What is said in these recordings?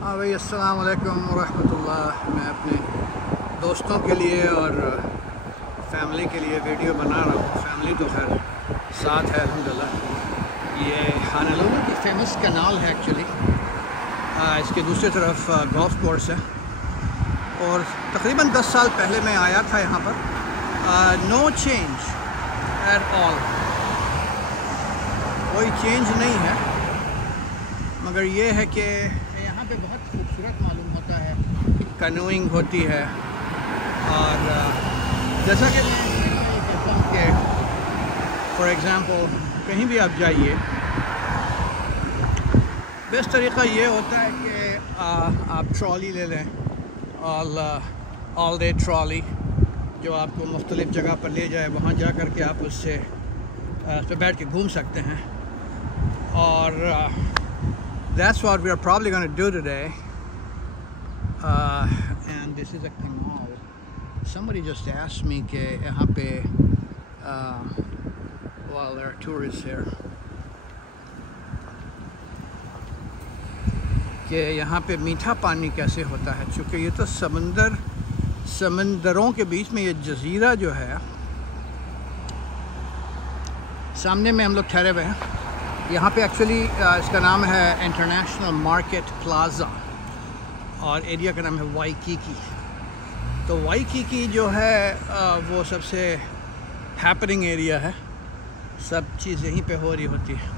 हाँ भाई, अस्सलाम वालेकुम रहमतुल्लाह। मैं अपने दोस्तों के लिए और फैमिली के लिए वीडियो बना रहा हूँ। फैमिली तो खैर साथ है अल्हम्दुलिल्लाह। ये हानलूलू की फेमस कनाल है एक्चुअली। इसके दूसरी तरफ गोल्फ कोर्स है और तकरीबन 10 साल पहले मैं आया था यहाँ पर। नो चेंज एट ऑल, कोई चेंज नहीं है, मगर ये है कि यहाँ पे बहुत खूबसूरत मालूम होता है। कैनोइंग होती है और जैसा कि मैं कहता हूँ कि फॉर एग्ज़ाम्पल कहीं भी आप जाइए, बेस्ट तरीक़ा ये होता है कि आप ट्रॉली ले लें, ऑल डे ट्रॉली, जो आपको मुख्तलिफ़ जगह पर ले जाए। वहाँ जा कर के आप उससे उस पर बैठ के घूम सकते हैं। और that's what we are probably going to do today. And this is a canal. Somebody just asked me कि यहाँ पे well, there are tourists here, कि यहाँ पे मीठा पानी कैसे होता है, चूँकि ये तो समंदरों के बीच में ये जजीरा जो है, सामने में हम लोग ठहरे हुए हैं। यहाँ पे एक्चुअली इसका नाम है इंटरनेशनल मार्केट प्लाज़ा और एरिया का नाम है वाइकीकी। तो वाइकीकी जो है वो सबसे हैपनिंग एरिया है, सब चीज़ यहीं पे हो रही होती है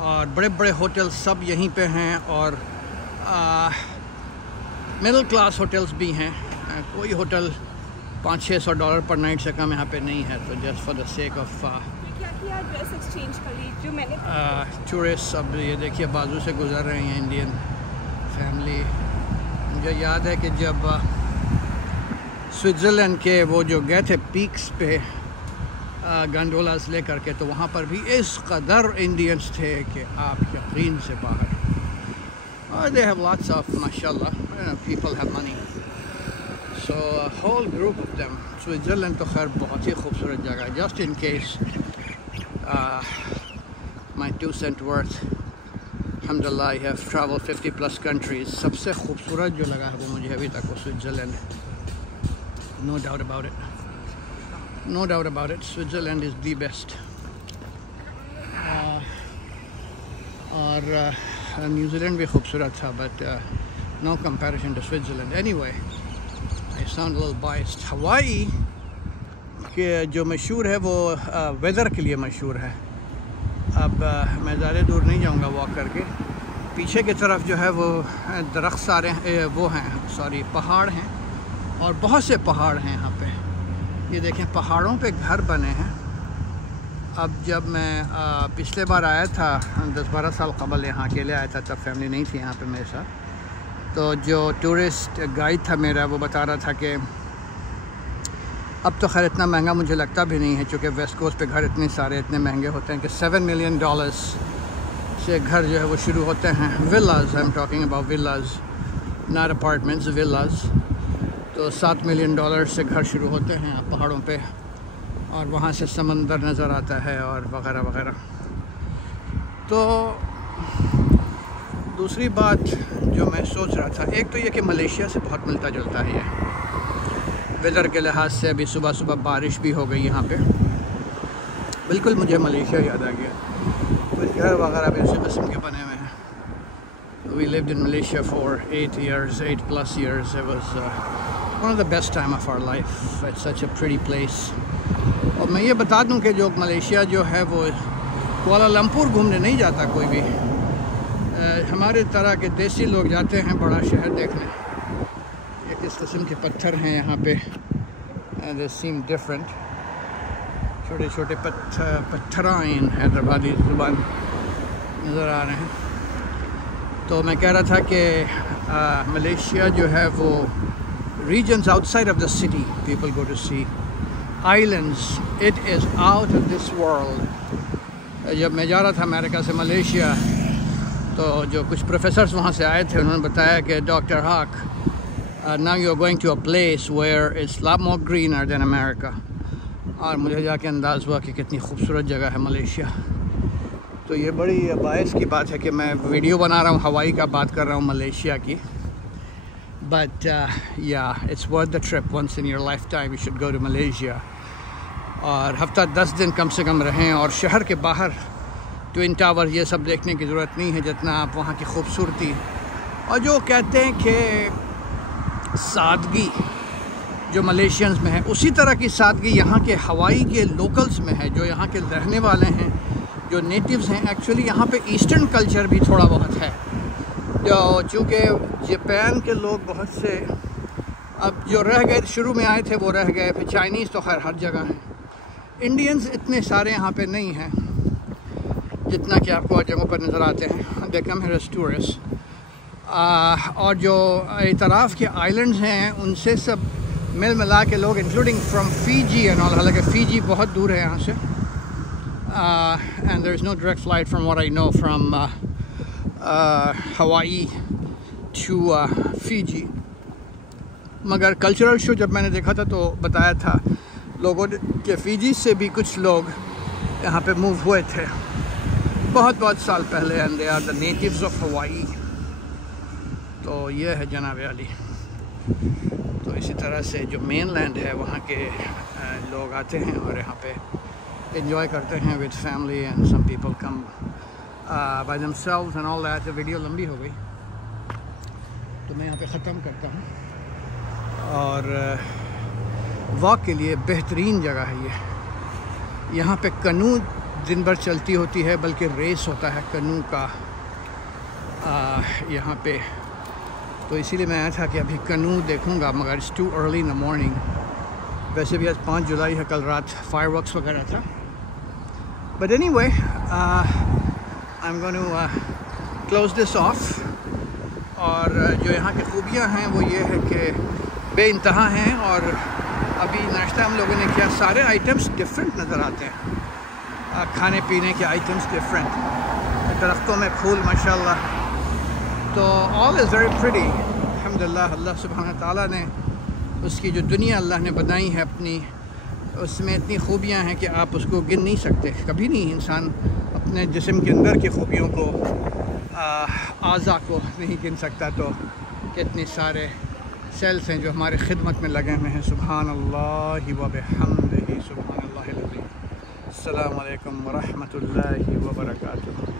और बड़े बड़े होटल सब यहीं पे हैं और मिडिल क्लास होटल्स भी हैं। कोई होटल $500-600 पर नाइट से कम यहाँ पे नहीं है। तो just for the sake of dress exchange कर ली जो मैंने टूरिस्ट। अब ये देखिए बाजू से गुजर रहे हैं इंडियन फैमिली। मुझे याद है कि जब स्विट्ज़रलैंड के वो जो गए थे पीक्स पे गंडोलास ले करके, तो वहाँ पर भी इस कदर इंडियंस थे कि आप यकीन से बाहर। और दे हैव लॉट्स ऑफ माशाल्लाह people have money, so whole group of them. Switzerland तो खैर बहुत ही खूबसूरत जगह है। Just in case my 2 cent worth, alhamdulillah, I have traveled 50+ countries. सबसे खूबसूरत जो लगा है वो मुझे अभी तक वो Switzerland, no doubt about it, no doubt about it. Switzerland is the best. और न्यूजीलैंड भी खूबसूरत था, but no comparison to Switzerland. Anyway, I sound a little biased. Hawaii कि जो मशहूर है वो वेदर के लिए मशहूर है। अब मैं ज़्यादा दूर नहीं जाऊंगा वॉक करके। पीछे की तरफ जो है वो दरख्त सारे वो हैं, सॉरी पहाड़ हैं, और बहुत से पहाड़ हैं यहाँ पे। ये देखें, पहाड़ों पे घर बने हैं। अब जब मैं पिछले बार आया था 10-12 साल कबल, यहाँ अकेले आया था, तब फैमिली नहीं थी यहाँ पे मेरे साथ। तो जो टूरिस्ट गाइड था मेरा, वो बता रहा था कि अब तो खैर इतना महंगा मुझे लगता भी नहीं है, क्योंकि वेस्ट कोस्ट पे घर इतने सारे इतने महंगे होते हैं कि $7 million से घर जो है वो शुरू होते हैं। Villas, I am talking about villas, not apartments, villas. तो $7 million से घर शुरू होते हैं पहाड़ों पे, और वहाँ से समंदर नज़र आता है और वगैरह वगैरह। तो दूसरी बात जो मैं सोच रहा था, एक तो ये कि मलेशिया से बहुत मिलता जुलता है ये वेदर के लिहाज से। अभी सुबह सुबह बारिश भी हो गई यहाँ पे, बिल्कुल मुझे मलेशिया याद आ गया। कुछ घर वगैरह भी उसी किस्म के बने हुए हैं। We lived in Malaysia for 8+ years. It was one of the best time of our life. It's such a pretty place. और मैं ये बता दूँ कि जो मलेशिया जो है वो कुआलालंपुर घूमने नहीं जाता कोई भी। हमारे तरह के देसी लोग जाते हैं बड़ा शहर देखने। ये किस किस्म के पत्थर हैं यहाँ पे, they seem different. छोटे छोटे पत्थराइन हैदराबादी ज़ुबान नज़र आ रहे हैं। तो मैं कह रहा था कि मलेशिया जो है वो regions outside of the city people go to see, islands, it is out of this world. जब मैं जा रहा था अमेरिका से मलेशिया, तो जो कुछ प्रोफेसर्स वहाँ से आए थे, उन्होंने बताया कि डॉक्टर हाक, now you are going to a place where it's a lot more greener than America. और मुझे जाके अंदाज़ हुआ कि कितनी खूबसूरत जगह है मलेशिया। तो ये बड़ी बायस की बात है कि मैं वीडियो बना रहा हूँ, हवाई का बात कर रहा हूँ, मलेशिया की। But yeah it's worth the trip, once in your lifetime you should go to Malaysia. और हफ्ता 10 दिन कम से कम रहें, और शहर के बाहर ट्विन टावर ये सब देखने की ज़रूरत नहीं है, जितना आप वहाँ की खूबसूरती और जो कहते हैं कि सादगी जो मलेशियंस में है, उसी तरह की सादगी यहाँ के हवाई के लोकल्स में है, जो यहाँ के रहने वाले हैं, जो नेटिव्स हैं। एक्चुअली यहाँ पे ईस्टर्न कल्चर भी थोड़ा बहुत है, जो चूँकि जापान के लोग बहुत से अब जो रह गए, शुरू में आए थे वो रह गए, फिर चाइनीज़ तो खैर हर जगह हैं। इंडियंस इतने सारे यहाँ पे नहीं हैं जितना कि आपको और जगहों पर नज़र आते हैं। दे कम हियर एज टूरिस्ट। और जो इतराफ़ के आइलैंड्स हैं उनसे सब मिल मिला के लोग, including from Fiji and all, हालांकि फ़ीजी बहुत दूर है यहाँ से, and there is no direct flight from what I know from Hawaii to Fiji. मगर कल्चरल शो जब मैंने देखा था तो बताया था लोगों के फ़ीजी से भी कुछ लोग यहाँ पे मूव हुए थे बहुत साल पहले, and they are the natives of Hawaii. तो ये है जनाब अली। तो इसी तरह से जो मेन लैंड है वहाँ के लोग आते हैं और यहाँ पे enjoy करते हैं with family, and some people come by themselves and all that. Video लंबी हो गई तो मैं यहाँ पे ख़त्म करता हूँ। और वॉक के लिए बेहतरीन जगह है ये। यहाँ पे कनू दिन भर चलती होती है, बल्कि रेस होता है कनू का यहाँ पे। तो इसीलिए मैं आया था कि अभी कनू देखूँगा, मगर it's too early in the morning. वैसे भी आज 5 जुलाई है, कल रात फायरवर्क्स वगैरह था। But anyway I am going to close this off. और जो यहाँ की खूबियाँ हैं वो ये है कि बेइंतहा हैं, और अभी नाश्ता हम लोगों ने किया, सारे आइटम्स डिफरेंट नज़र आते हैं, खाने पीने के आइटम्स डिफरेंट, दरख्तों में फूल माशाल्लाह। तो ऑल इज़ वेरी प्रिटी अल्हम्दुलिल्लाह। अल्लाह सुब्हानहू तआला ने उसकी जो दुनिया अल्लाह ने बनाई है अपनी, उसमें इतनी खूबियाँ हैं कि आप उसको गिन नहीं सकते। कभी नहीं इंसान अपने जिस्म के अंदर की खूबियों को, आज़ा को नहीं गिन सकता। तो कितने सारे सेल्स हैं जो हमारे खिदमत में लगे हुए हैं। सुब्हानल्लाहि व बिहम्दिही सुब्हानल्लाहिल अज़ीम। अस्सलामु अलैकुम व रहमतुल्लाहि व बरकातुहू।